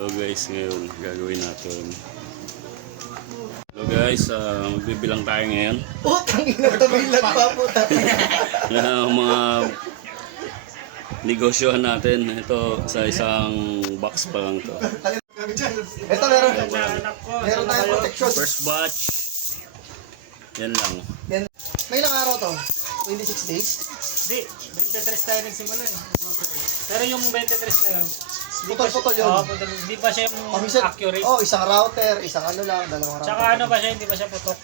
So guys, ngayon gagawin natin. Hello guys, magbibilang tayo ngayon. Tangina, tabilang pa po. Ng mga negosyohan natin. Ito sa isang box pa lang to. Ito meron tayong protection. First batch. Yan lang. Yan. May ilang araw to? 26 days? Hindi, 23 tayo nagsimula eh. Pero yung 23 na yun, Putol-putol yun. Oo, hindi pa siya accurate. Oh, isang router, isang ano lang, dalawang router. Tsaka ano pa siya, hindi pa siya putok.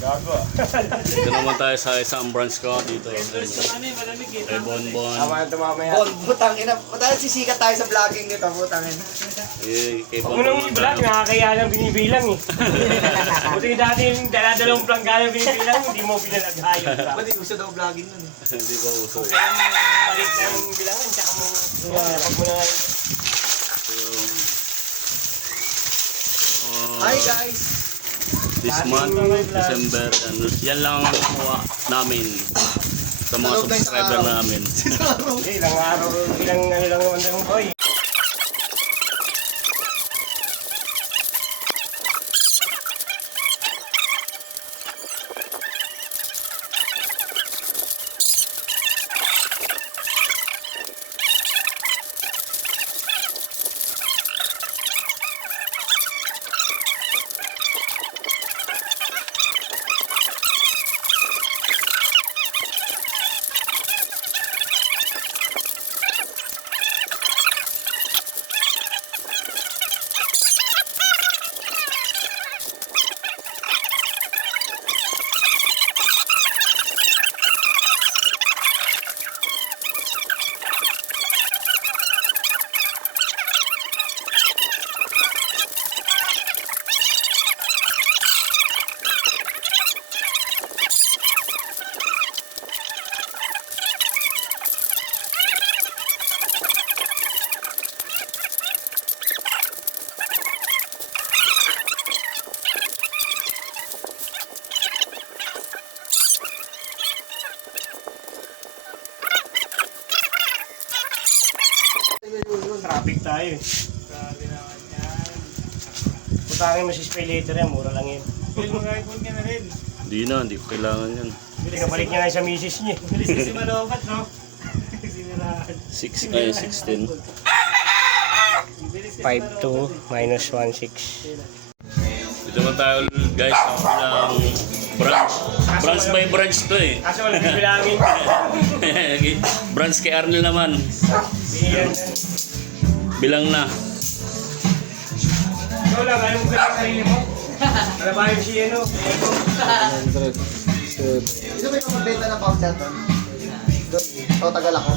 Dito naman tayo sa isang branch ko dito. Ano eh, malamig eh. Kay Bonbon. Butang ina. Dahil sisikat tayo sa vlogging nito, butang ina. Kay Huwag mo nang Bonbon. i-vlog, nakakaya lang binibilang eh. Buti dati yung daladalawang planggana binibilang, hindi mo binalaghayon pa. Ba't gusto daw vlogging nun? Hindi ba uso eh. Palit na yung bilangan, tsaka mo, pag mo na Hi guys! This month, December, and yan lang ang nakuha namin sa mga Sa loob ng isang subscriber araw. namin. ilang araw, ilang ano lang naman yung boy. Traffic tayo eh. Grabe naman yan. Putangin mo si spray later yan, mura lang yun. Bill mo iPhone ka na rin. Hindi ko kailangan yan. Bili ka balik niya nga sa misis niya. Bilis kasi malobat, no? Sinirahan. 16. 5-2 minus 1-6. Dito naman tayo guys sa bilang branch. Branch by branch to eh. Kaso wala bibilangin. Branch kay Arnel naman. Biyan. Bilang na. Ikaw lang, ayaw mo ka ng sarili mo. Alabahin si ano. Dito may pamabenta ng counter doon. Doon. So, tagal ako.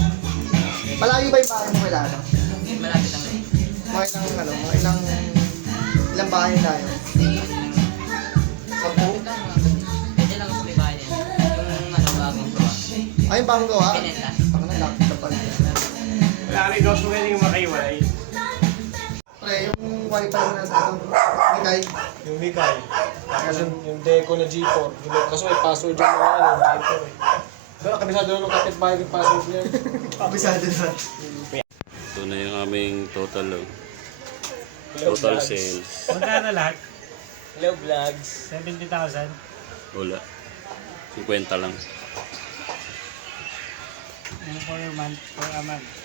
Malayo ba yung bahay mo kailan? Malapit lang eh. Mga ilang bahay na yun? Sampu? Pwede lang sa may bahay din. Yung bagong pro. Ay, yung bagong gawa? Pinenta. Ako na lang. Kapag. Wala kami gawas mo pwede yung makaiwalay. Pre, yung wifi mo na sa ito. Mikay. Yung Mikay. Tapos yung Deco na G4. Kaso may password yung mga ano, G4 eh. Pero kabisado na nung kapitbahay yung password niya. Kabisado na. Ito na yung aming total. Total sales. Magkano lahat? Hello vlogs. 70,000. Wala. 50 lang. Yung for month, for a month.